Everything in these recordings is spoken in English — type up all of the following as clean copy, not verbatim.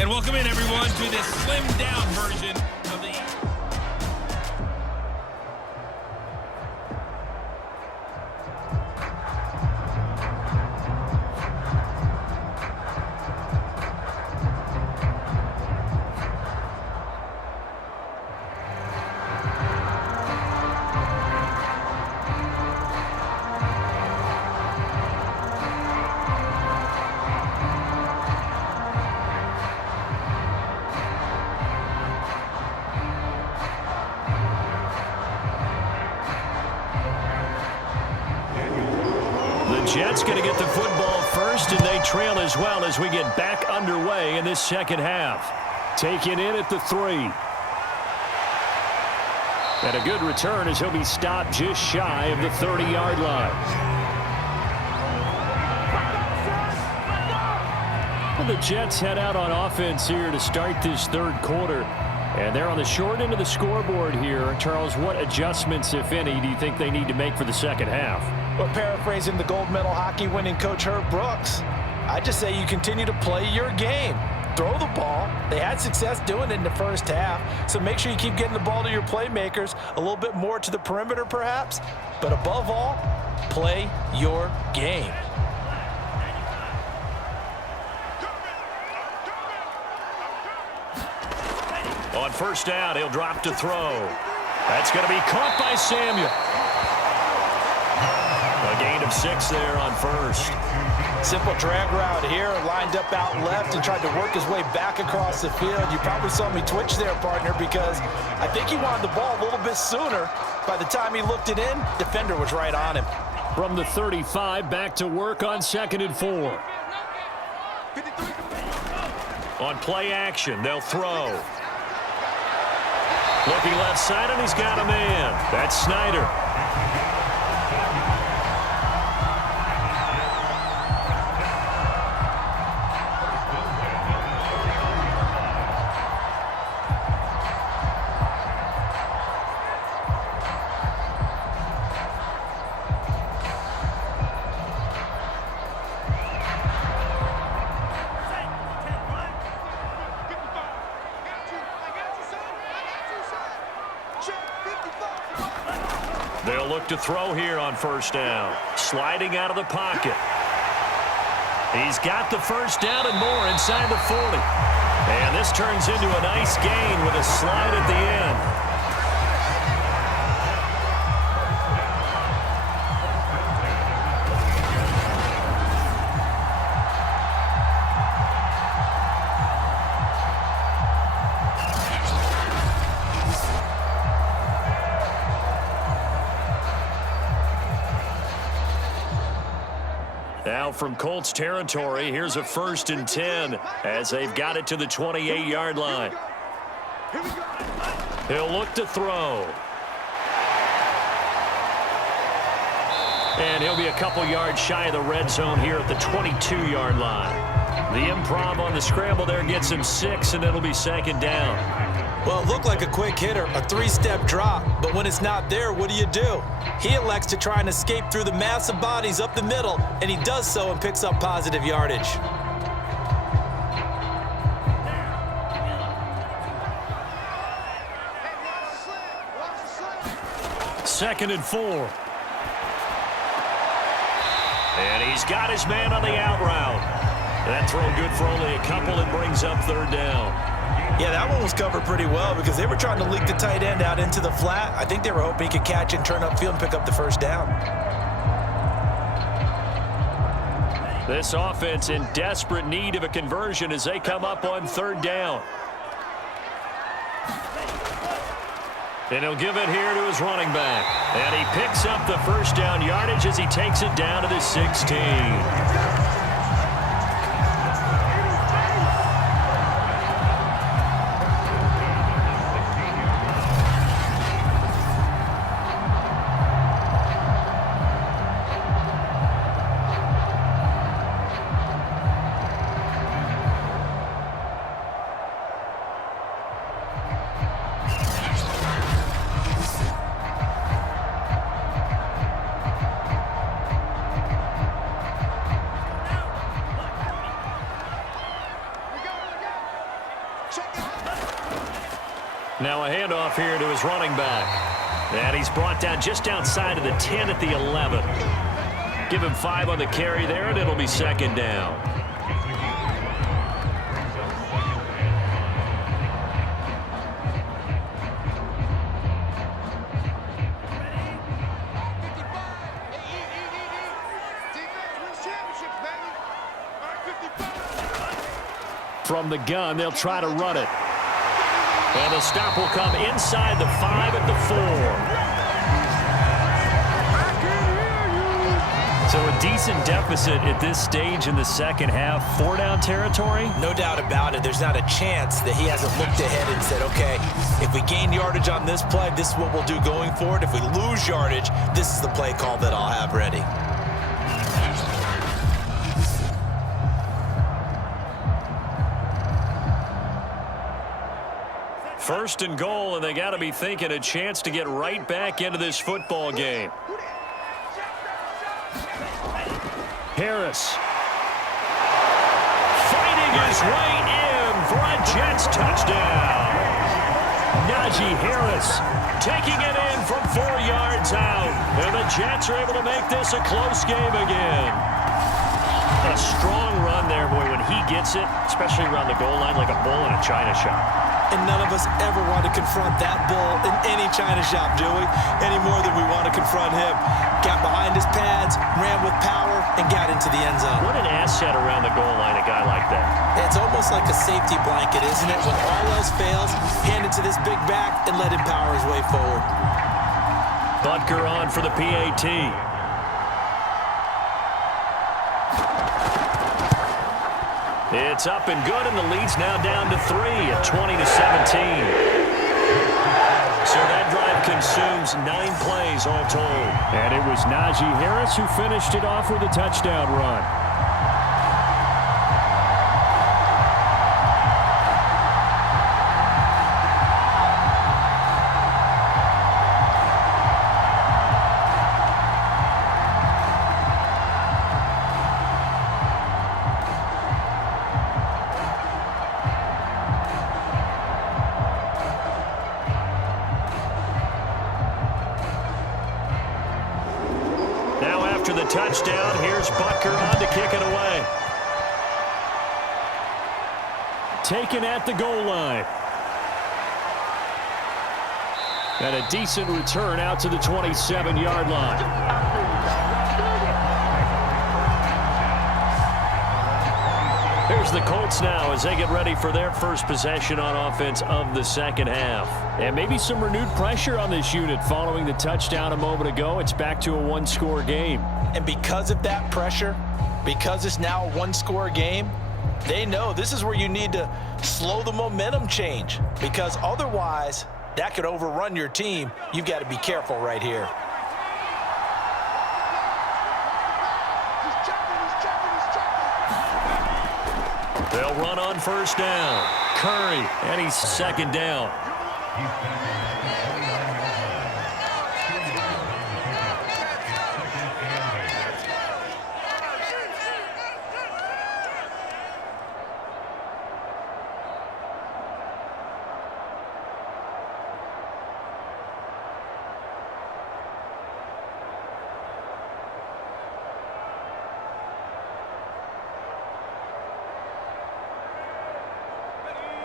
And welcome in, everyone, to this slimmed-down version of the... Jets going to get the football first, and they trail as well as we get back underway in this second half. Taken in at the 3. And a good return as he'll be stopped just shy of the 30-yard line. And the Jets head out on offense here to start this third quarter. And they're on the short end of the scoreboard here. Charles, what adjustments, if any, do you think they need to make for the second half? Well, paraphrasing the gold medal hockey winning coach Herb Brooks, I just say you continue to play your game. Throw the ball. They had success doing it in the first half, so make sure you keep getting the ball to your playmakers, a little bit more to the perimeter perhaps, but above all, play your game. On first down, he'll drop to throw. That's going to be caught by Samuel. A gain of 6 there on first. Simple drag route here, lined up out left and tried to work his way back across the field. You probably saw me twitch there, partner, because I think he wanted the ball a little bit sooner. By the time he looked it in, defender was right on him. From the 35, back to work on 2nd and 4. On play action, they'll throw. Looking left side, and he's got a man. That's Snyder. They'll look to throw here on first down. Sliding out of the pocket. He's got the first down and more inside the 40. And this turns into a nice gain with a slide at the end. Now from Colts territory, here's a 1st and 10 as they've got it to the 28-yard line. He'll look to throw. And he'll be a couple yards shy of the red zone here at the 22-yard line. The improv on the scramble there gets him 6, and it'll be 2nd down. Well, it looked like a quick hitter, a 3-step drop, but when it's not there, what do? He elects to try and escape through the massive bodies up the middle, and he does so and picks up positive yardage. Second and 4. And he's got his man on the out route. That throw good for only a couple and brings up 3rd down. Yeah, that one was covered pretty well because they were trying to leak the tight end out into the flat. I think they were hoping he could catch and turn upfield and pick up the first down. This offense in desperate need of a conversion as they come up on 3rd down. And he'll give it here to his running back. And he picks up the first down yardage as he takes it down to the 16. Now a handoff here to his running back. And he's brought down just outside of the 10 at the 11. Give him 5 on the carry there, and it'll be second down. From the gun, they'll try to run it. And the stop will come inside the 5 at the 4. So a decent deficit at this stage in the second half. 4-down territory? No doubt about it. There's not a chance that he hasn't looked ahead and said, okay, if we gain yardage on this play, this is what we'll do going forward. If we lose yardage, this is the play call that I'll have ready. First and goal, and they got to be thinking a chance to get right back into this football game. Harris fighting his way in for a Jets touchdown. Najee Harris taking it in from 4 yards out, and the Jets are able to make this a close game again. A strong run there, boy, when he gets it, especially around the goal line, like a bull in a china shop. And none of us ever want to confront that bull in any china shop, do we? Any more than we want to confront him. Got behind his pads, ran with power, and got into the end zone. What an asset around the goal line, a guy like that. It's almost like a safety blanket, isn't it? When all else fails, hand it to this big back and let him power his way forward. Butker on for the PAT. It's up and good, and the lead's now down to 3 at 20-17. So that drive consumes 9 plays all told. And it was Najee Harris who finished it off with a touchdown run. After the touchdown, here's Butker on to kick it away. Taken at the goal line. And a decent return out to the 27-yard line. Here's the Colts now as they get ready for their first possession on offense of the second half. And maybe some renewed pressure on this unit following the touchdown a moment ago. It's back to a 1-score game. And because of that pressure, because it's now a 1-score game, they know this is where you need to slow the momentum change, because otherwise that could overrun your team. You've got to be careful right here. They'll run on first down. Curry, and he's second down.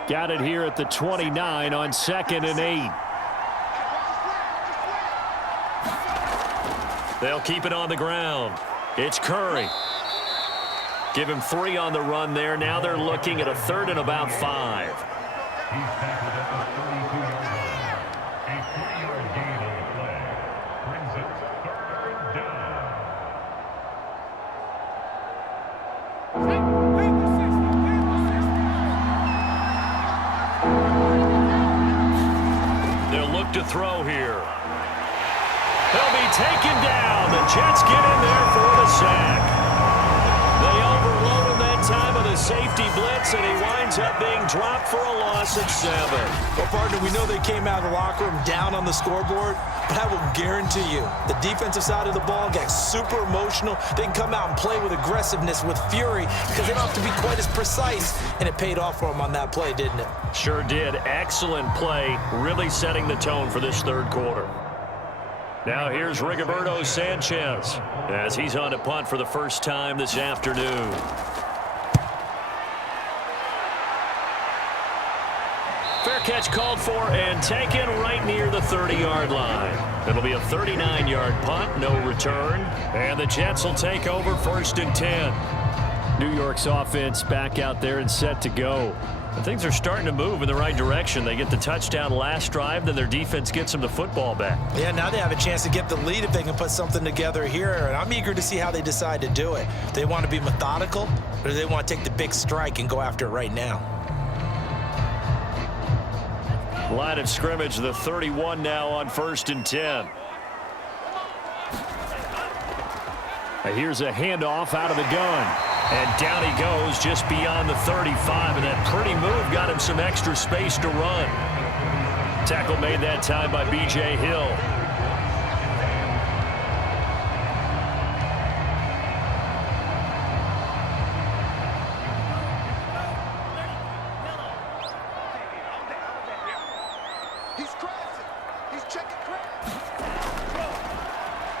Got it here at the 29 on 2nd and 8. They'll keep it on the ground. It's Curry. Give him 3 on the run there. Now they're looking at a 3rd and about 5. To throw here. He'll be taken down. The Jets get in there for the sack. They overloaded that time of the a safety blitz, and he winds up being dropped for a loss of 7. Well, partner, we know they came out of the locker room down on the scoreboard, but I will guarantee you the defensive side of the ball got super emotional. They can come out and play with aggressiveness, with fury, because they don't have to be quite as precise, and it paid off for them on that play, didn't it? Sure did. Excellent play, really setting the tone for this third quarter. Now here's Rigoberto Sanchez as he's on to punt for the first time this afternoon. Fair catch called for and taken right near the 30-yard line. It'll be a 39-yard punt, no return, and the Jets will take over 1st and 10. New York's offense back out there and set to go. And things are starting to move in the right direction. They get the touchdown last drive, then their defense gets them the football back. Yeah, now they have a chance to get the lead if they can put something together here, and I'm eager to see how they decide to do it. Do they want to be methodical, or do they want to take the big strike and go after it right now? Line of scrimmage, the 31 now on 1st and 10. Here's a handoff out of the gun. And down he goes just beyond the 35, and that pretty move got him some extra space to run. Tackle made that time by B.J. Hill.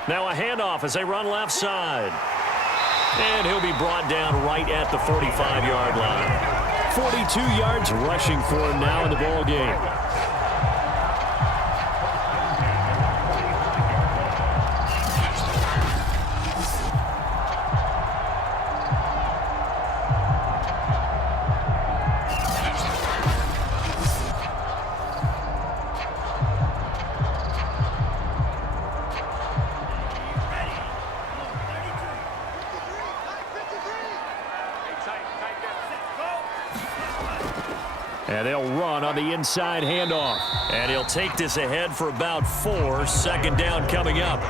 Now a handoff as they run left side. And he'll be brought down right at the 45-yard line. 42 yards rushing for him now in the ball game. And they'll run on the inside handoff. And he'll take this ahead for about 4. 2nd down coming up.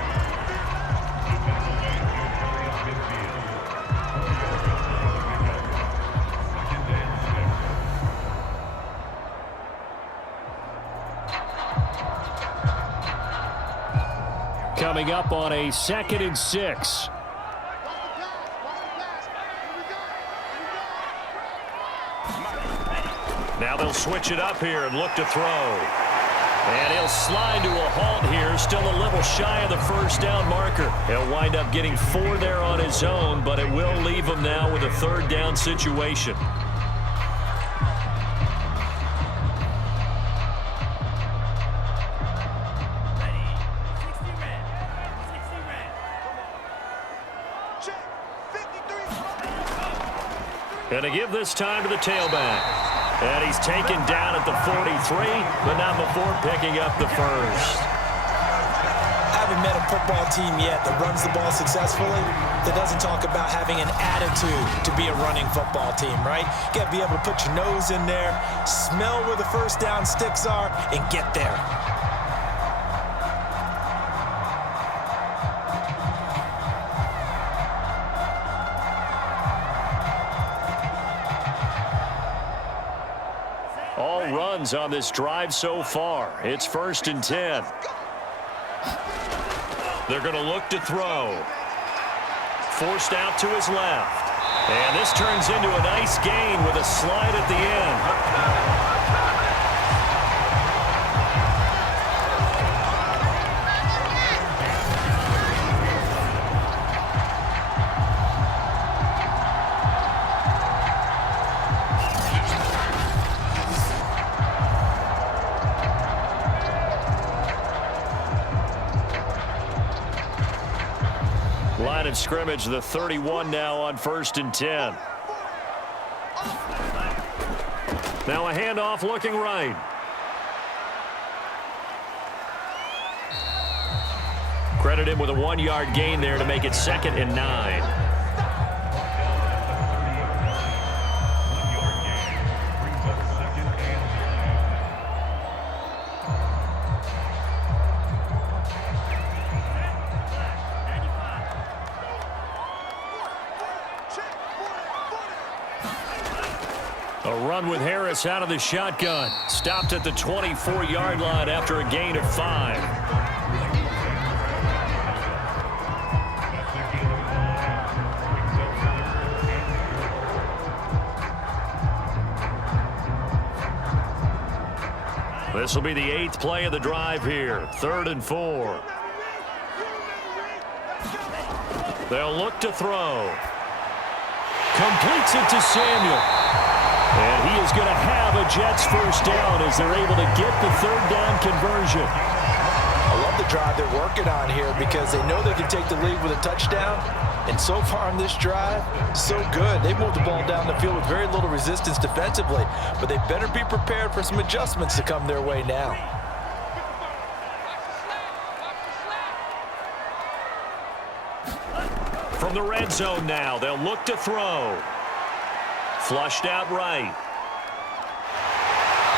Coming up on a 2nd and 6. Now they'll switch it up here and look to throw. And he'll slide to a halt here, still a little shy of the 1st down marker. He'll wind up getting 4 there on his own, but it will leave him now with a 3rd down situation. And to give this time to the tailback. And he's taken down at the 43, but not before picking up the 1st. I haven't met a football team yet that runs the ball successfully that doesn't talk about having an attitude to be a running football team, right? You got to be able to put your nose in there, smell where the 1st down sticks are, and get there. All runs on this drive so far. It's 1st and 10. They're going to look to throw. Forced out to his left. And this turns into a nice gain with a slide at the end. Line of scrimmage, the 31 now on 1st and 10. Now a handoff looking right. Credit him with a 1-yard gain there to make it 2nd and 9. run with Harris out of the shotgun. Stopped at the 24-yard line after a gain of 5. This will be the 8th play of the drive here. 3rd and 4. They'll look to throw. Completes it to Samuel. And he is going to have a Jets first down as they're able to get the 3rd down conversion. I love the drive they're working on here because they know they can take the lead with a touchdown. And so far on this drive, so good. They moved the ball down the field with very little resistance defensively. But they better be prepared for some adjustments to come their way now. From the red zone now, they'll look to throw. Flushed out right.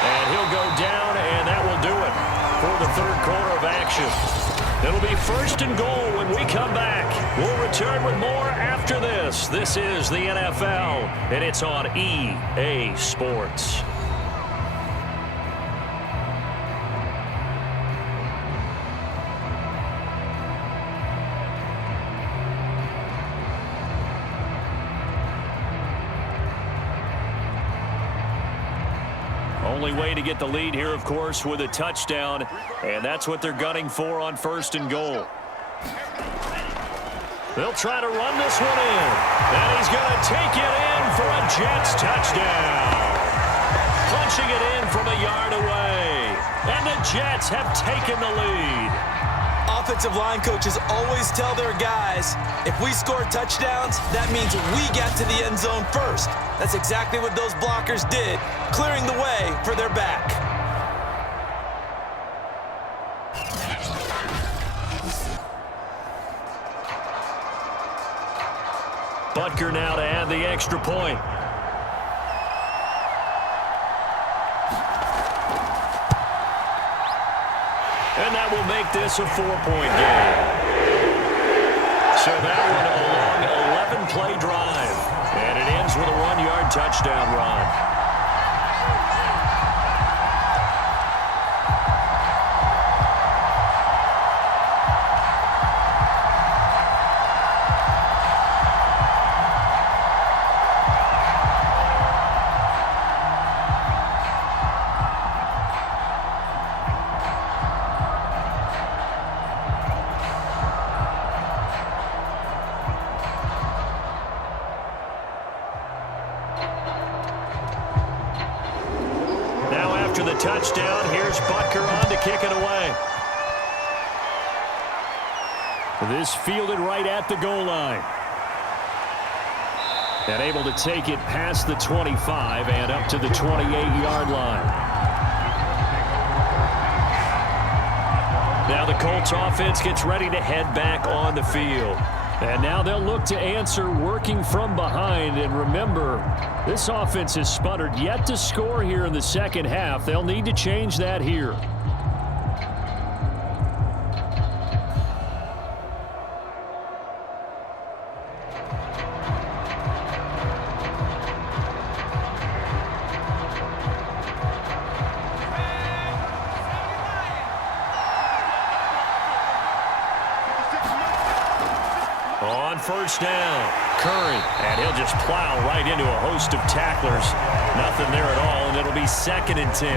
And he'll go down, and that will do it for the 3rd quarter of action. It'll be 1st and goal when we come back. We'll return with more after this. This is the NFL, and it's on EA Sports. Only way to get the lead here, of course, with a touchdown, and that's what they're gunning for on 1st and goal. They'll try to run this one in, and he's going to take it in for a Jets touchdown. Punching it in from a yard away, and the Jets have taken the lead. Offensive line coaches always tell their guys, if we score touchdowns, that means we got to the end zone first. That's exactly what those blockers did, clearing the way for their back. Butker now to add the extra point. And that will make this a 4-point game. So that one a long 11-play drive. And it ends with a 1-yard touchdown run. After the touchdown, here's Butker on to kick it away. This fielded right at the goal line. And able to take it past the 25 and up to the 28-yard line. Now the Colts offense gets ready to head back on the field. And now they'll look to answer working from behind. And remember, this offense has sputtered yet to score here in the second half. They'll need to change that here. On 1st down, Curry, and he'll just plow right into a host of tacklers. Nothing there at all, and it'll be 2nd and 10.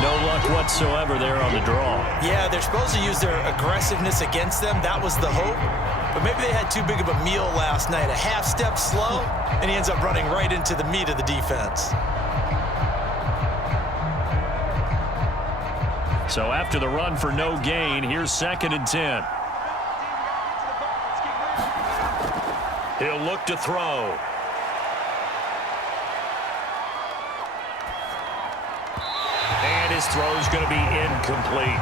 No luck whatsoever there on the draw. Yeah, they're supposed to use their aggressiveness against them. That was the hope. But maybe they had too big of a meal last night. A half step slow, and he ends up running right into the meat of the defense. So after the run for no gain, here's 2nd and 10. He'll look to throw. And his throw's going to be incomplete.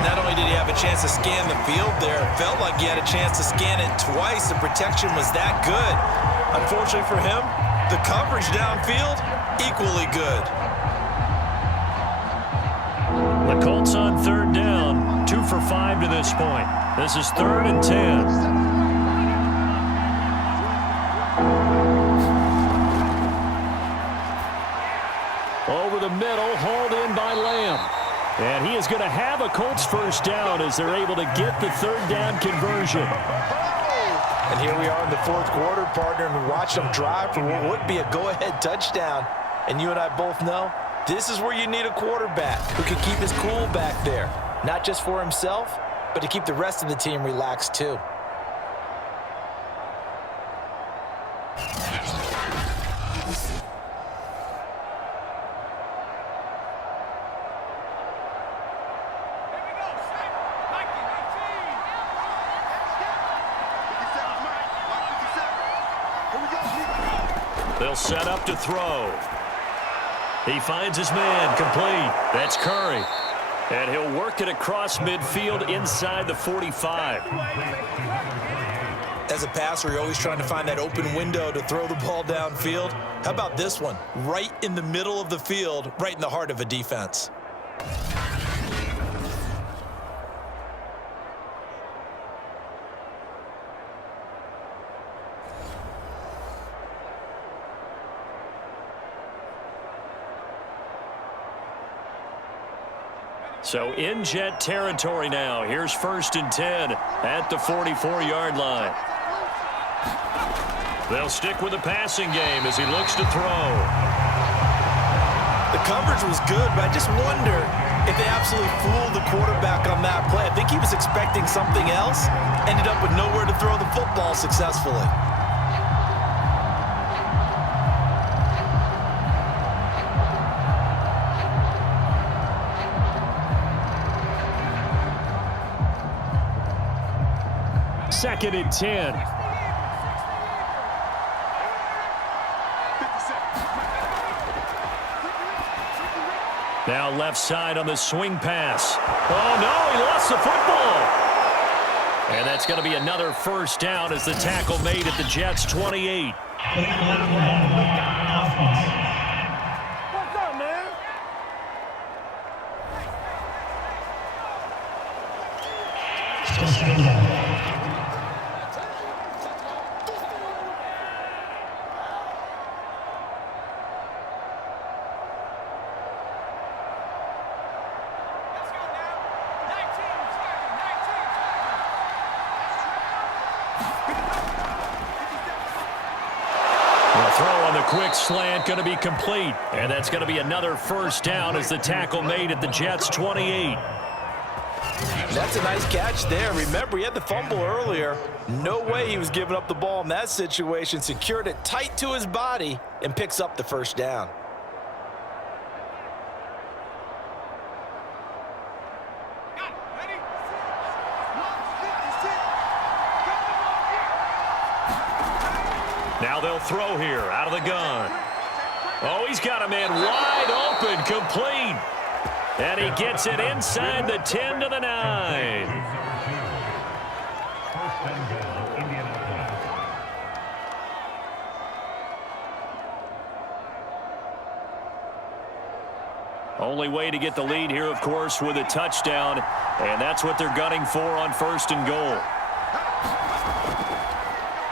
Not only did he have a chance to scan the field there, it felt like he had a chance to scan it twice. The protection was that good. Unfortunately for him, the coverage downfield, equally good. The Colts on 3rd down, 2 for 5 to this point. This is 3rd and 10. Over the middle, hauled in by Lamb. And he is going to have a Colts first down as they're able to get the third down conversion. And here we are in the fourth quarter, partner, and we watched them drive for what would be a go-ahead touchdown. And you and I both know this is where you need a quarterback who can keep his cool back there. Not just for himself, but to keep the rest of the team relaxed too. They'll set up to throw. He finds his man, complete. That's Curry. And he'll work it across midfield inside the 45. As a passer, you're always trying to find that open window to throw the ball downfield. How about this one? Right in the middle of the field, right in the heart of a defense. So in Jet territory now. Here's 1st and 10 at the 44-yard line. They'll stick with the passing game as he looks to throw. The coverage was good, but I just wonder if they absolutely fooled the quarterback on that play. I think he was expecting something else, ended up with nowhere to throw the football successfully. Second and 10. Now left side on the swing pass. Oh, no, he lost the football. And that's going to be another first down as the tackle made at the Jets' 28. Quick slant going to be complete. And that's going to be another first down as the tackle made at the Jets' 28. That's a nice catch there. Remember, he had the fumble earlier. No way he was giving up the ball in that situation. Secured it tight to his body and picks up the first down. Now they'll throw here out of the gun. Oh, he's got a man wide open, complete. And he gets it inside the 10 to the 9. Only way to get the lead here, of course, with a touchdown. And that's what they're gunning for on 1st and goal.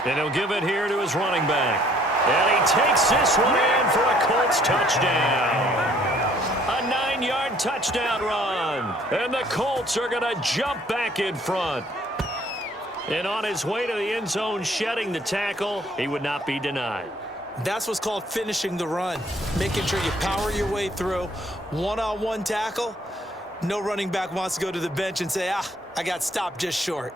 And he'll give it here to his running back. And he takes this one in for a Colts touchdown. A 9-yard touchdown run. And the Colts are going to jump back in front. And on his way to the end zone, shedding the tackle, he would not be denied. That's what's called finishing the run. Making sure you power your way through. One-on-one tackle. No running back wants to go to the bench and say, I got stopped just short.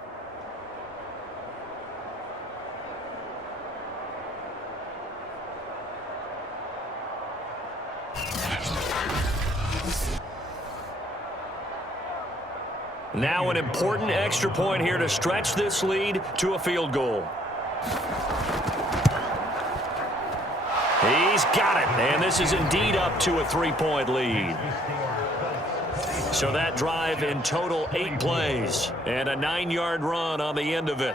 Now an important extra point here to stretch this lead to a field goal. He's got it, and this is indeed up to a 3-point lead. So that drive in total 8 plays and a 9-yard run on the end of it.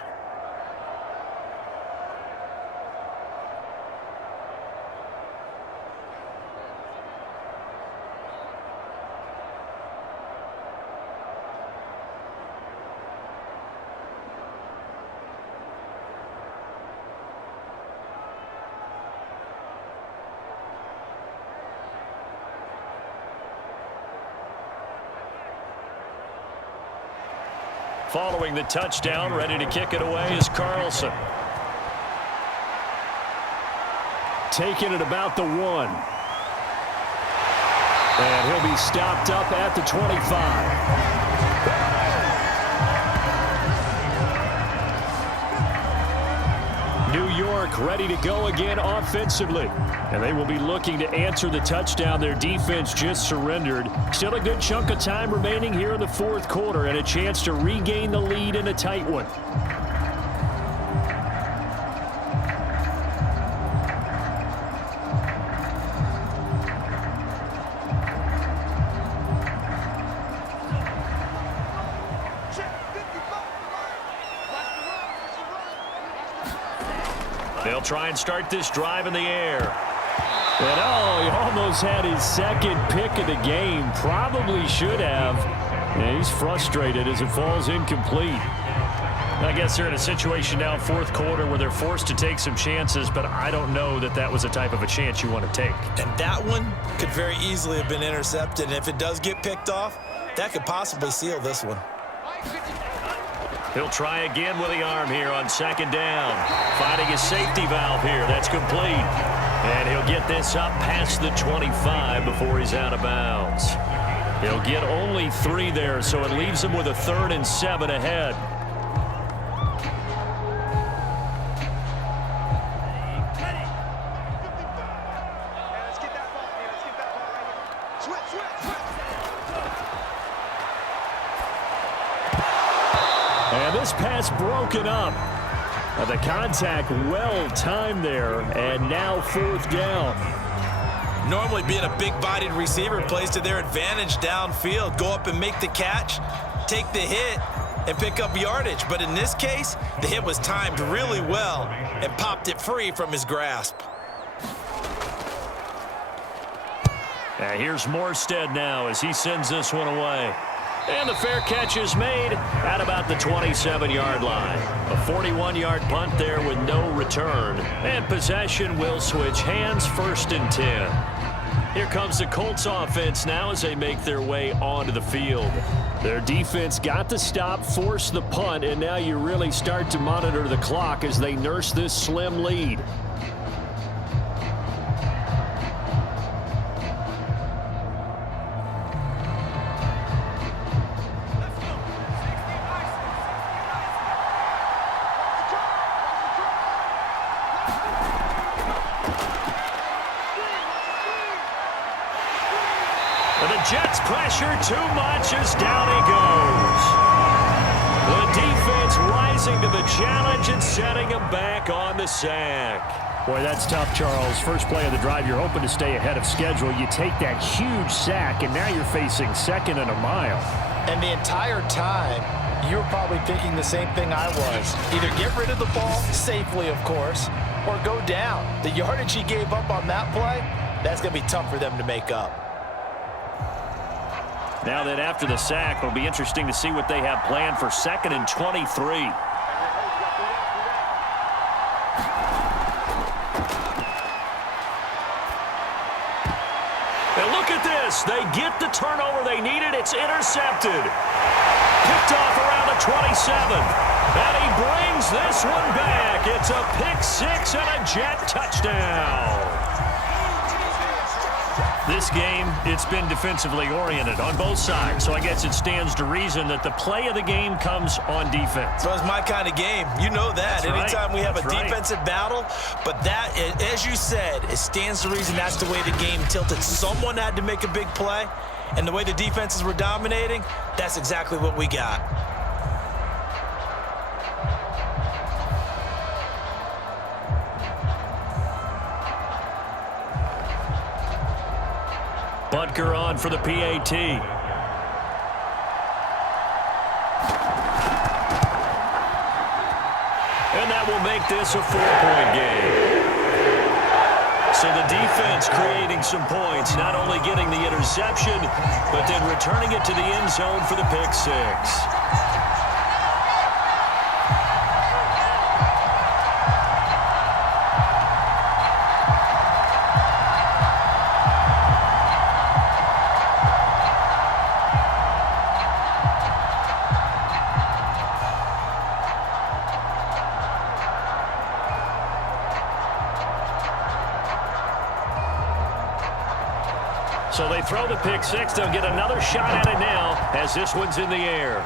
Following the touchdown, ready to kick it away is Carlson. Taking it about the 1. And he'll be stopped up at the 25. New York ready to go again offensively. And they will be looking to answer the touchdown their defense just surrendered. Still a good chunk of time remaining here in the fourth quarter and a chance to regain the lead in a tight one. They'll try and start this drive in the air. And he almost had his second pick of the game. Probably should have. And he's frustrated as it falls incomplete. I guess they're in a situation now, fourth quarter, where they're forced to take some chances, but I don't know that that was the type of a chance you want to take. And that one could very easily have been intercepted. And if it does get picked off, that could possibly seal this one. He'll try again with the arm here on second down. Finding his safety valve here. That's complete. And he'll get this up past the 25 before he's out of bounds. He'll get only 3 there, so it leaves him with a 3rd and 7 ahead. And this pass broken up. The contact well timed there, and now 4th down. Normally being a big-bodied receiver plays to their advantage downfield. Go up and make the catch, take the hit, and pick up yardage. But in this case, the hit was timed really well and popped it free from his grasp. Here's Morstead now as he sends this one away. And the fair catch is made at about the 27-yard line. A 41-yard punt there with no return. And possession will switch hands, 1st and 10. Here comes the Colts offense now as they make their way onto the field. Their defense got the stop, forced the punt, and now you really start to monitor the clock as they nurse this slim lead. Jets pressure too much as down he goes. The defense rising to the challenge and setting him back on the sack. Boy, that's tough, Charles. First play of the drive, you're hoping to stay ahead of schedule. You take that huge sack, and now you're facing 2nd and a mile. And the entire time, you were probably thinking the same thing I was. Either get rid of the ball, safely of course, or go down. The yardage he gave up on that play, that's going to be tough for them to make up. Now that after the sack, it'll be interesting to see what they have planned for 2nd and 23. And look at this. They get the turnover they needed. It's intercepted. Picked off around the 27. And he brings this one back. It's a pick 6 and a Jet touchdown. This game, it's been defensively oriented on both sides, so I guess it stands to reason that the play of the game comes on defense. So it's my kind of game. You know that. Anytime we have a defensive battle, but that, as you said, it stands to reason that's the way the game tilted. Someone had to make a big play, and the way the defenses were dominating, that's exactly what we got. Butker on for the PAT. And that will make this a 4-point game. So the defense creating some points, not only getting the interception, but then returning it to the end zone for the pick 6. So they throw the pick six. They'll get another shot at it now as this one's in the air.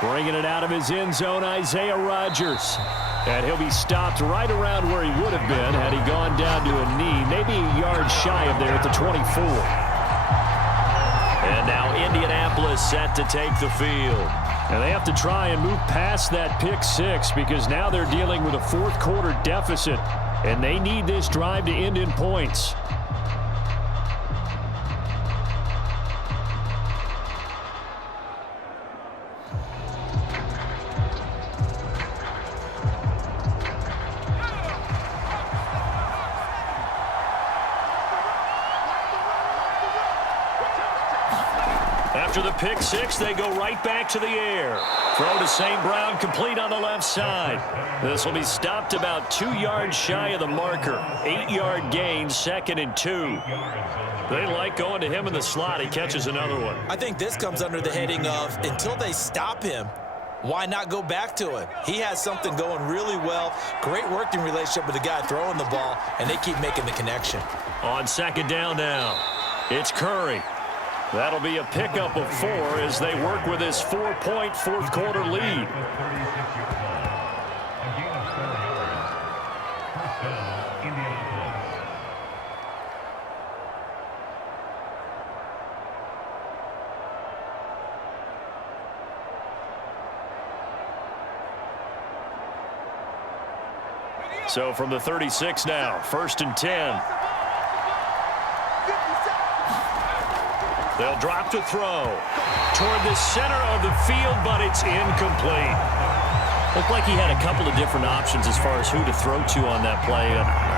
Bringing it out of his end zone, Isaiah Rodgers. And he'll be stopped right around where he would have been had he gone down to a knee, maybe a yard shy of there at the 24. And now Indianapolis set to take the field. And they have to try and move past that pick six because now they're dealing with a fourth quarter deficit, and they need this drive to end in points. After the pick six, they go right back to the air. Throw to St. Brown, complete on the left side. This will be stopped about 2 yards shy of the marker. 8-yard gain, 2nd and 2. They like going to him in the slot. He catches another one. I think this comes under the heading of until they stop him, why not go back to him? He has something going really well. Great working relationship with the guy throwing the ball, and they keep making the connection. On 2nd down now, it's Curry. That'll be a pickup of 4 as they work with his 4-point fourth quarter lead. So from the 36 now, 1st and 10. They'll drop to throw toward the center of the field, but it's incomplete. Looked like he had a couple of different options as far as who to throw to on that play.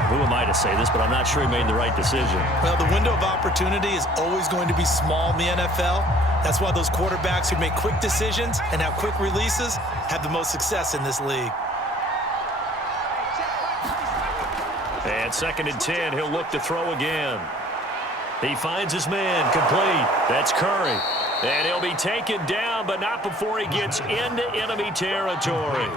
Who am I to say this, but I'm not sure he made the right decision. Well, the window of opportunity is always going to be small in the NFL. That's why those quarterbacks who make quick decisions and have quick releases have the most success in this league. And 2nd and 10, he'll look to throw again. He finds his man, complete. That's Curry. And he'll be taken down, but not before he gets into enemy territory.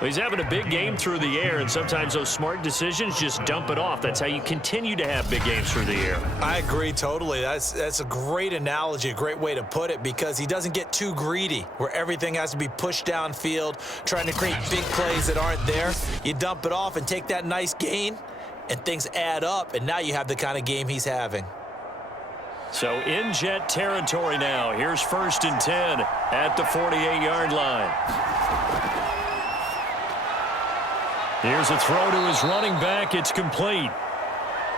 He's having a big game through the air, and sometimes those smart decisions just dump it off. That's how you continue to have big games through the air. I agree totally. That's a great analogy, a great way to put it, because he doesn't get too greedy where everything has to be pushed downfield, trying to create big plays that aren't there. You dump it off and take that nice gain, and things add up, and now you have the kind of game he's having. So in jet territory now. Here's 1st and 10 at the 48-yard line. Here's a throw to his running back. It's complete.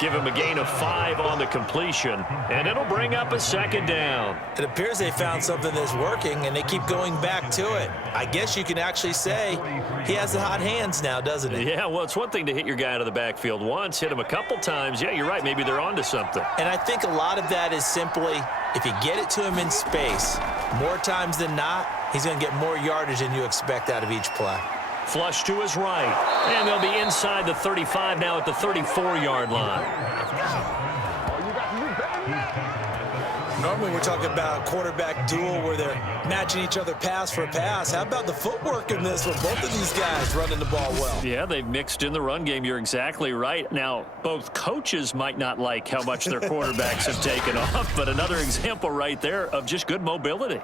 Give him a gain of 5 on the completion, and it'll bring up a 2nd down. It appears they found something that's working, and they keep going back to it. I guess you can actually say he has the hot hands now, doesn't he? Yeah, well, it's one thing to hit your guy out of the backfield once, hit him a couple times. Yeah, you're right. Maybe they're onto something. And I think a lot of that is simply if you get it to him in space, more times than not, he's going to get more yardage than you expect out of each play. Flush to his right, and they'll be inside the 35 now at the 34-yard line. Normally we're talking about a quarterback duel where they're matching each other pass for pass. How about the footwork in this with both of these guys running the ball well? Yeah, they've mixed in the run game. You're exactly right. Now, both coaches might not like how much their quarterbacks have taken off, but another example right there of just good mobility.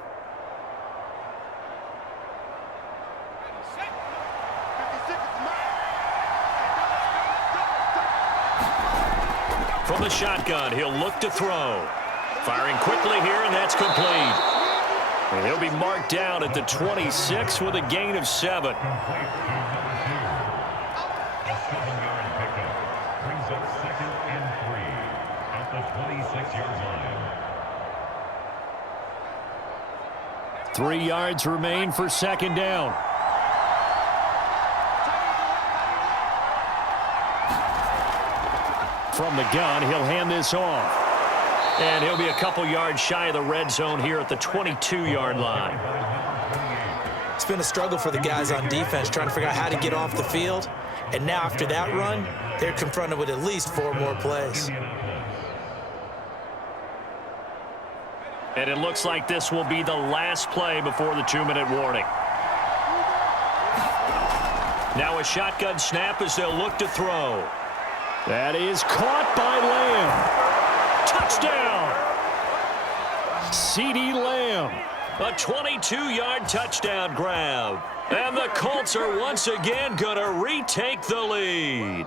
From the shotgun, he'll look to throw. Firing quickly here, and that's complete. And he'll be marked down at the 26 with a gain of 7. Brings up 2nd and 3 at the 26-yard line. 3 yards remain for 2nd down. From the gun, he'll hand this off. And he'll be a couple yards shy of the red zone here at the 22-yard line. It's been a struggle for the guys on defense trying to figure out how to get off the field. And now after that run, they're confronted with at least 4 more plays. And it looks like this will be the last play before the 2-minute warning. Now a shotgun snap as they'll look to throw. That is caught by Lamb. Touchdown! CeeDee Lamb. A 22-yard touchdown grab. And the Colts are once again going to retake the lead.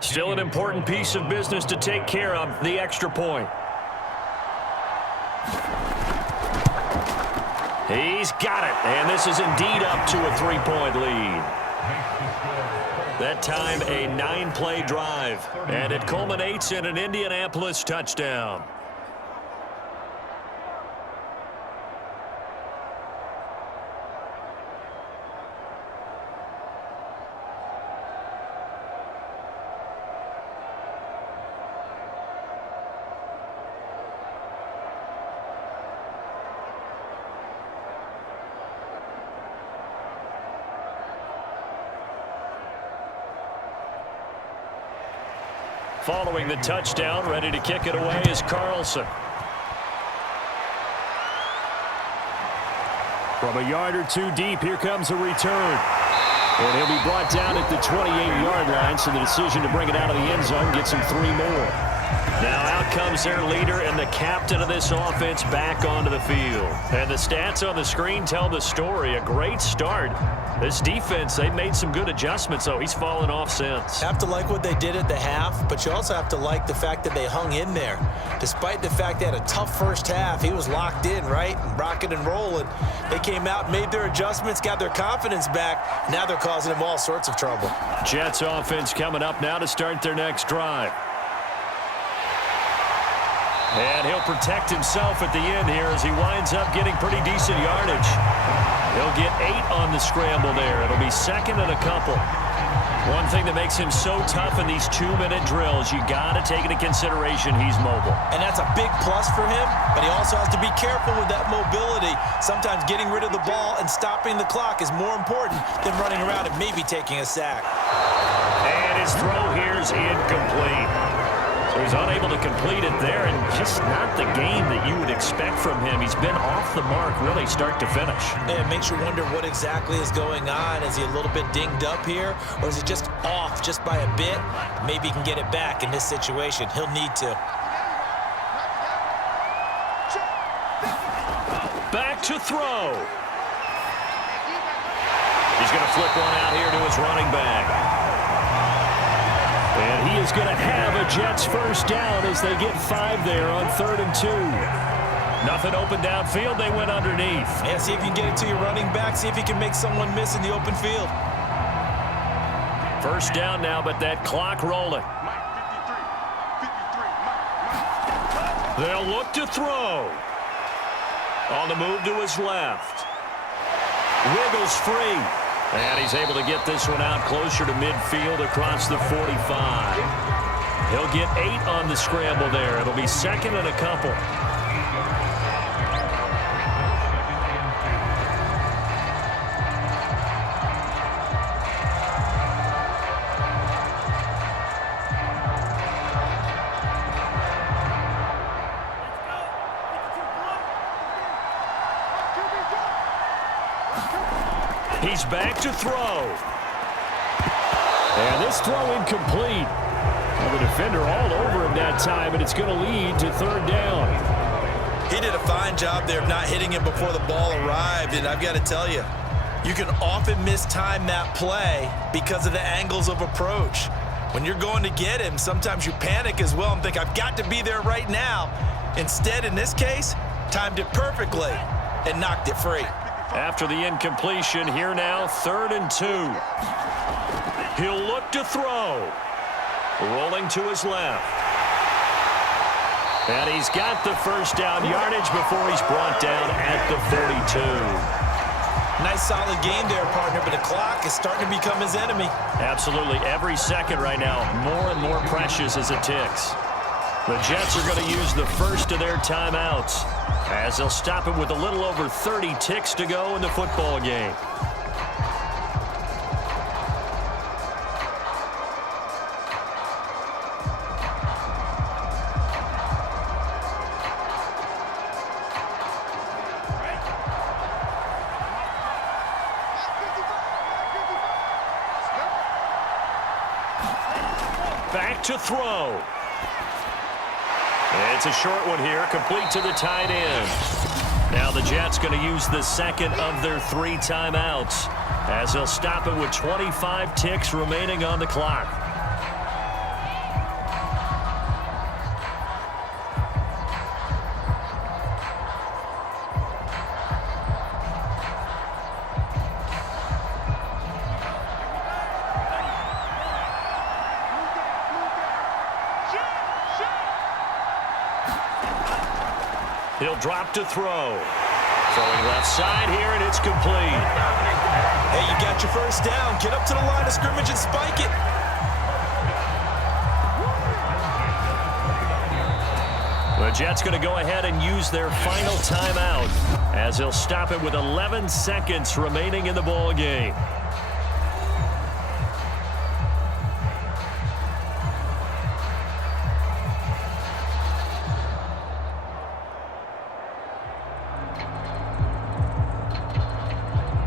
Still an important piece of business to take care of, the extra point. He's got it, and this is indeed up to a 3-point lead. That time, a 9-play drive, and it culminates in an Indianapolis touchdown. Following the touchdown, ready to kick it away is Carlson. From a yard or two deep, here comes a return. And he'll be brought down at the 28-yard line, so the decision to bring it out of the end zone gets him 3 more. Now out comes their leader and the captain of this offense back onto the field. And the stats on the screen tell the story. A great start. This defense, they've made some good adjustments, though. He's fallen off since. Have to like what they did at the half, but you also have to like the fact that they hung in there. Despite the fact they had a tough first half, he was locked in, right? Rocking and rolling. They came out, made their adjustments, got their confidence back. Now they're causing him all sorts of trouble. Jets offense coming up now to start their next drive. And he'll protect himself at the end here as he winds up getting pretty decent yardage. He'll get 8 on the scramble there. It'll be second and a couple. One thing that makes him so tough in these 2-minute drills, you got to take into consideration he's mobile. And that's a big plus for him, but he also has to be careful with that mobility. Sometimes getting rid of the ball and stopping the clock is more important than running around and maybe taking a sack. And his throw here is incomplete. So he's unable to complete it there, and just not the game that you would expect from him. He's been off the mark really start to finish. And it makes you wonder what exactly is going on. Is he a little bit dinged up here, or is it just off just by a bit? Maybe he can get it back in this situation. He'll need to. Back to throw. He's going to flip one out here to his running back. And he is going to have a Jets first down as they get 5 there on 3rd and 2. Nothing open downfield. They went underneath. Yeah, see if you can get it to your running back. See if you can make someone miss in the open field. First down now, but that clock rolling. They'll look to throw. On the move to his left. Wiggles free. And he's able to get this one out closer to midfield across the 45. He'll get 8 on the scramble there. It'll be second and a couple. He's back to throw. And this throw incomplete. Well, the defender all over him that time, and it's going to lead to 3rd down. He did a fine job there of not hitting him before the ball arrived, and I've got to tell you, you can often mistime that play because of the angles of approach. When you're going to get him, sometimes you panic as well and think, I've got to be there right now. Instead, in this case, timed it perfectly and knocked it free. After the incompletion, here now, 3rd and 2. He'll look to throw. Rolling to his left. And he's got the first down yardage before he's brought down at the 42. Nice solid game there, partner, but the clock is starting to become his enemy. Absolutely. Every second right now, more and more precious as it ticks. The Jets are going to use the first of their timeouts as they'll stop it with a little over 30 ticks to go in the football game. Back to throw. It's a short one here, complete to the tight end. Now the Jets going to use the second of their 3 timeouts as they'll stop it with 25 ticks remaining on the clock. He'll drop to throw. Throwing left side here, and it's complete. Hey, you got your first down. Get up to the line of scrimmage and spike it. The Jets going to go ahead and use their final timeout as they'll stop it with 11 seconds remaining in the ball game.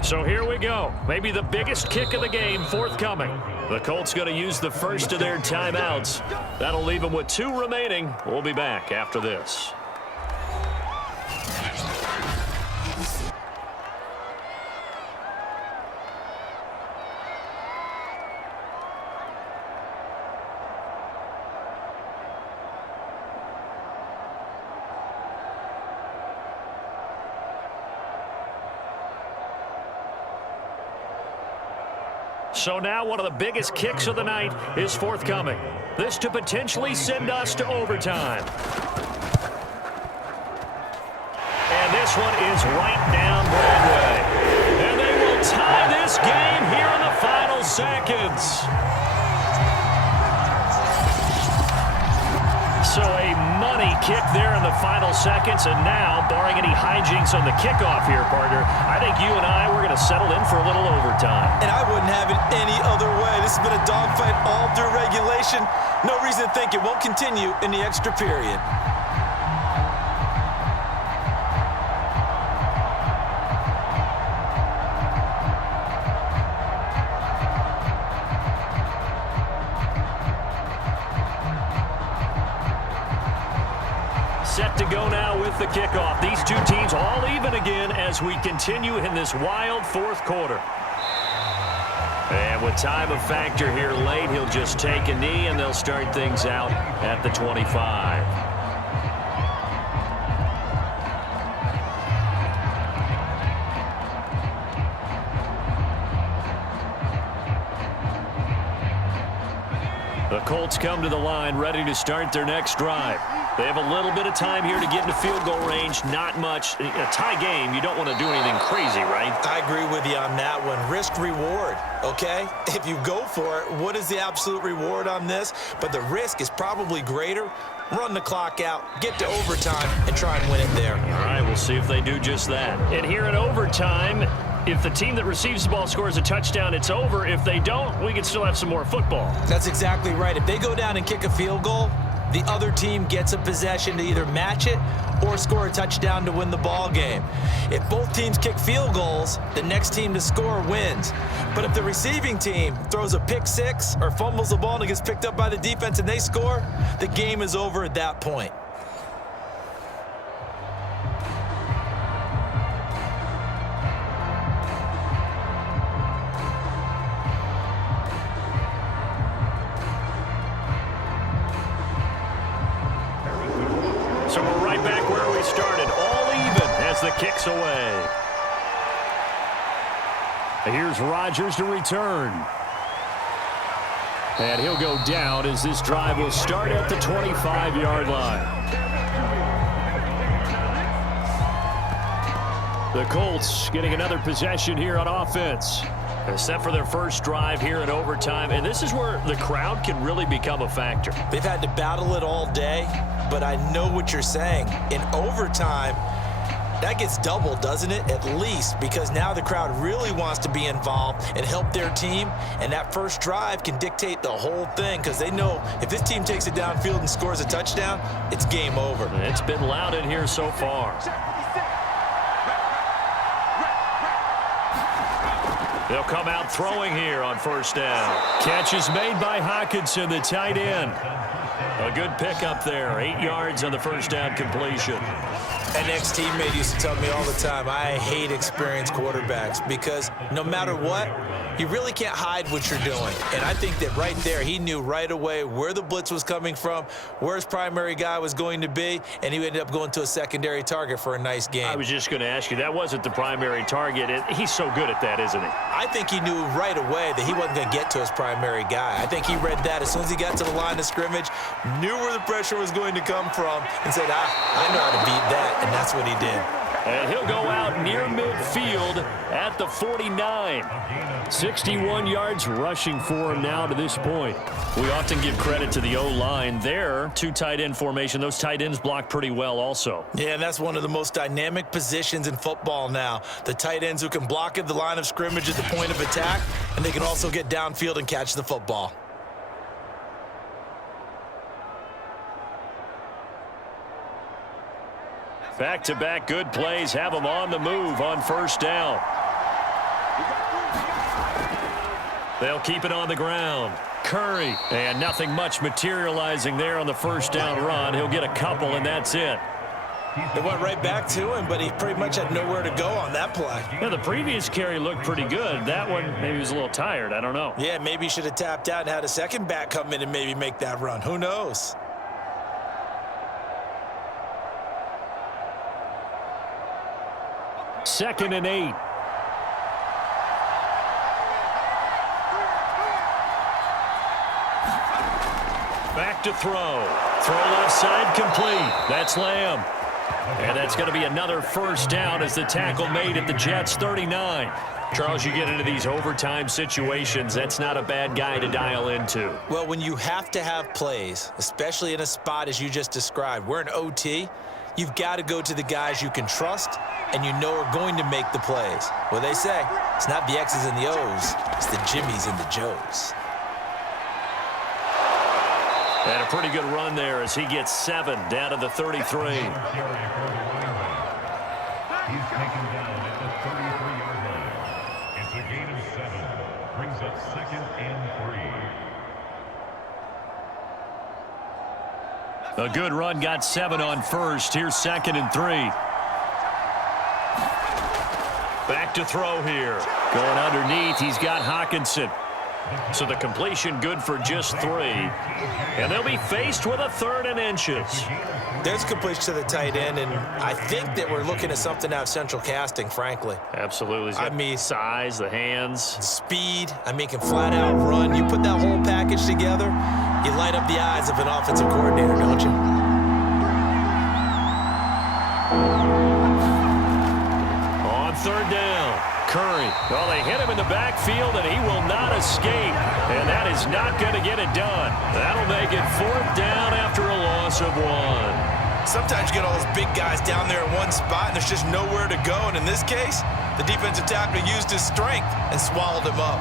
So here we go. Maybe the biggest kick of the game forthcoming. The Colts going to use the first of their timeouts. That'll leave them with 2 remaining. We'll be back after this. So now one of the biggest kicks of the night is forthcoming. This to potentially send us to overtime. And this one is right down Broadway. And they will tie this game here in the final seconds. So a money kick there in the final seconds. And now, barring any hijinks on the kickoff here, partner, I think you and I, we're going to settle in for a little overtime. And I wouldn't have it any other way. This has been a dogfight all through regulation. No reason to think it won't continue in the extra period. Set to go now with the kickoff. These 2 teams all even again as we continue in this wild 4th quarter. And with time of factor here late, he'll just take a knee and they'll start things out at the 25. The Colts come to the line ready to start their next drive. They have a little bit of time here to get into field goal range. Not much. In a tie game, you don't want to do anything crazy, right? I agree with you on that one. Risk reward, okay? If you go for it, what is the absolute reward on this? But the risk is probably greater. Run the clock out, get to overtime, and try and win it there. All right, we'll see if they do just that. And here in overtime, if the team that receives the ball scores a touchdown, it's over. If they don't, we can still have some more football. That's exactly right. If they go down and kick a field goal, the other team gets a possession to either match it or score a touchdown to win the ball game. If both teams kick field goals, the next team to score wins. But if the receiving team throws a pick 6 or fumbles the ball and it gets picked up by the defense and they score, the game is over at that point. So we're right back where we started, all even as the kick's away. Here's Rodgers to return. And he'll go down as this drive will start at the 25-yard line. The Colts getting another possession here on offense. Set for their first drive here in overtime, and this is where the crowd can really become a factor. They've had to battle it all day, but I know what you're saying. In overtime, that gets doubled, doesn't it? At least, because now the crowd really wants to be involved and help their team, and that first drive can dictate the whole thing because they know if this team takes it downfield and scores a touchdown, it's game over. It's been loud in here so far. They'll come out throwing here on first down. Catch is made by Hockenson, the tight end. A good pickup there. 8 yards on the first down completion. An ex-teammate used to tell me all the time, I hate experienced quarterbacks because no matter what, you really can't hide what you're doing. And I think that right there, he knew right away where the blitz was coming from, where his primary guy was going to be, and he ended up going to a secondary target for a nice game. I was just going to ask you, that wasn't the primary target. He's so good at that, isn't he? I think he knew right away that he wasn't going to get to his primary guy. I think he read that as soon as he got to the line of scrimmage, knew where the pressure was going to come from, and said, I know how to beat that, and that's what he did. And he'll go out near midfield at the 49. 61 yards rushing for him now to this point. We often give credit to the O-line there. 2 tight end formation. Those tight ends block pretty well also. Yeah, and that's one of the most dynamic positions in football now. The tight ends who can block at the line of scrimmage at the point of attack, and they can also get downfield and catch the football. Back-to-back good plays have them on the move on first down. They'll keep it on the ground. Curry, and nothing much materializing there on the first down run. He'll get a couple, and that's it. They went right back to him, but he pretty much had nowhere to go on that play. Yeah, the previous carry looked pretty good. That one, maybe he was a little tired. I don't know. Yeah, maybe he should have tapped out and had a second back come in and maybe make that run. Who knows? Second and 8. Back to throw. Throw left side complete. That's Lamb. And that's going to be another first down as the tackle made at the Jets' 39. Charles, you get into these overtime situations, that's not a bad guy to dial into. Well, when you have to have plays, especially in a spot as you just described, we're in OT, you've got to go to the guys you can trust and you know are going to make the plays. Well, they say it's not the X's and the O's, it's the Jimmies and the Joes. And a pretty good run there as he gets 7 down to the 33. He's taken down at the 33-yard line. It's a gain of 7. Brings up 2nd and 3. A good run, got 7 on first. Here's 2nd and 3. Back to throw here. Going underneath, he's got Hockenson. So the completion good for just 3. And they'll be faced with a 3rd and inches. There's completion to the tight end, and I think that we're looking at something out of central casting, frankly. Absolutely. I mean, size, the hands. Speed. I mean, can flat out run. You put that whole package together, you light up the eyes of an offensive coordinator, don't you? On 3rd down. Curry. Well, they hit him in the backfield, and he will not escape. And that is not going to get it done. That'll make it 4th down after a loss of 1. Sometimes you get all those big guys down there in one spot, and there's just nowhere to go. And in this case, the defensive tackle used his strength and swallowed him up.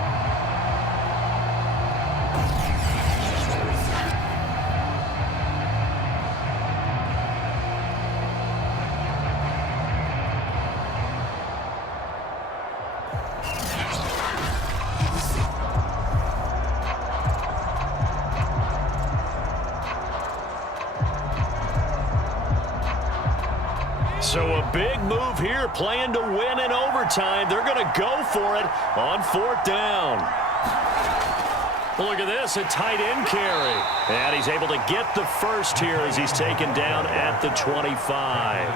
So a big move here, playing to win in overtime. They're going to go for it on 4th down. Look at this, a tight end carry. And he's able to get the first here as he's taken down at the 25.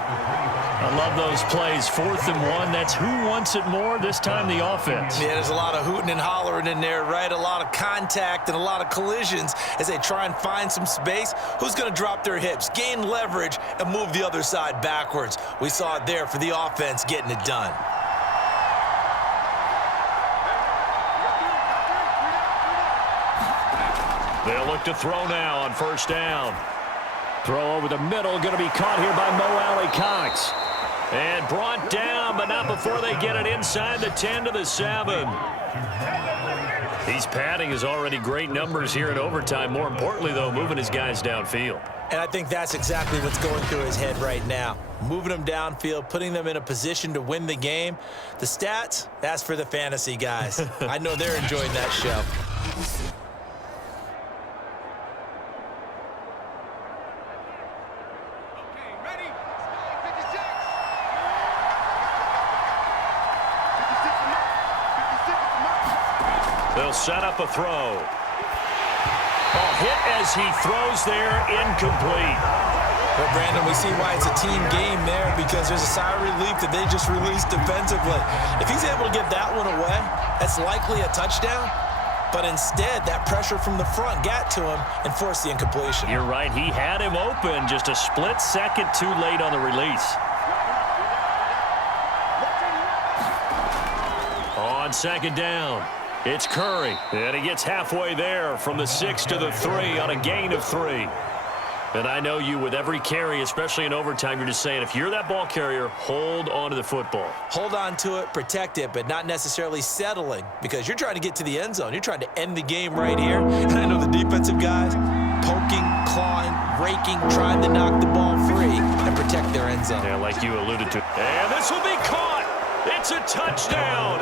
I love those plays. 4th and 1, that's who wants it more, this time the offense. Yeah, there's a lot of hooting and hollering in there, right? A lot of contact and a lot of collisions as they try and find some space. Who's going to drop their hips, gain leverage, and move the other side backwards? We saw it there for the offense getting it done. They'll look to throw now on first down. Throw over the middle, going to be caught here by Mo Alley-Cox. And brought down, but not before they get it inside the 10 to the 7. He's padding his already great numbers here in overtime. More importantly, though, moving his guys downfield. And I think that's exactly what's going through his head right now. Moving them downfield, putting them in a position to win the game. The stats, that's for the fantasy guys. I know they're enjoying that show. They'll set up a throw. Oh, hit as he throws there, incomplete. Well, Brandon, we see why it's a team game there, because there's a sigh of relief that they just released defensively. If he's able to get that one away, that's likely a touchdown. But instead, that pressure from the front got to him and forced the incompletion. You're right. He had him open, just a split second too late on the release. On second down, it's Curry. And he gets halfway there from the 6 to the 3 on a gain of 3. And I know you, with every carry, especially in overtime, you're just saying, if you're that ball carrier, hold on to the football. Hold on to it, protect it, but not necessarily settling, because you're trying to get to the end zone. You're trying to end the game right here. And I know the defensive guys poking, clawing, raking, trying to knock the ball free and protect their end zone. Yeah, like you alluded to. And this will be caught. It's a touchdown.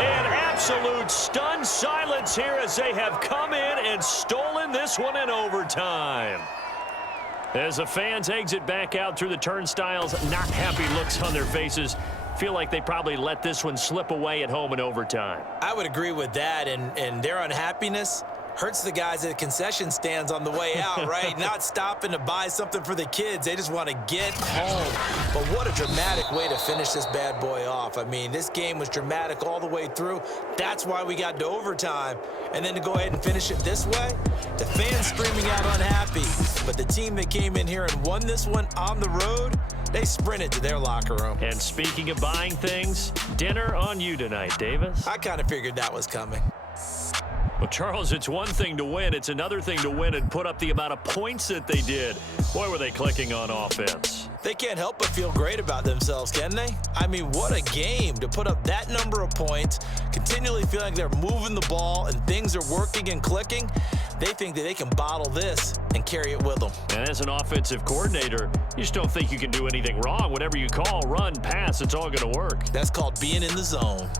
An absolute stunned silence here as they have come in and stolen this one in overtime. As the fans exit back out through the turnstiles, not happy looks on their faces. Feel like they probably let this one slip away at home in overtime. I would agree with that, and their unhappiness hurts the guys at the concession stands on the way out, right? Not stopping to buy something for the kids. They just want to get home. But what a dramatic way to finish this bad boy off. I mean, this game was dramatic all the way through. That's why we got to overtime. And then to go ahead and finish it this way, the fans screaming out unhappy. But the team that came in here and won this one on the road, they sprinted to their locker room. And speaking of buying things, dinner on you tonight, Davis. I kind of figured that was coming. Well, Charles, it's one thing to win. It's another thing to win and put up the amount of points that they did. Boy, were they clicking on offense. They can't help but feel great about themselves, can they? I mean, what a game to put up that number of points, continually feeling like they're moving the ball and things are working and clicking. They think that they can bottle this and carry it with them. And as an offensive coordinator, you just don't think you can do anything wrong. Whatever you call, run, pass, it's all going to work. That's called being in the zone.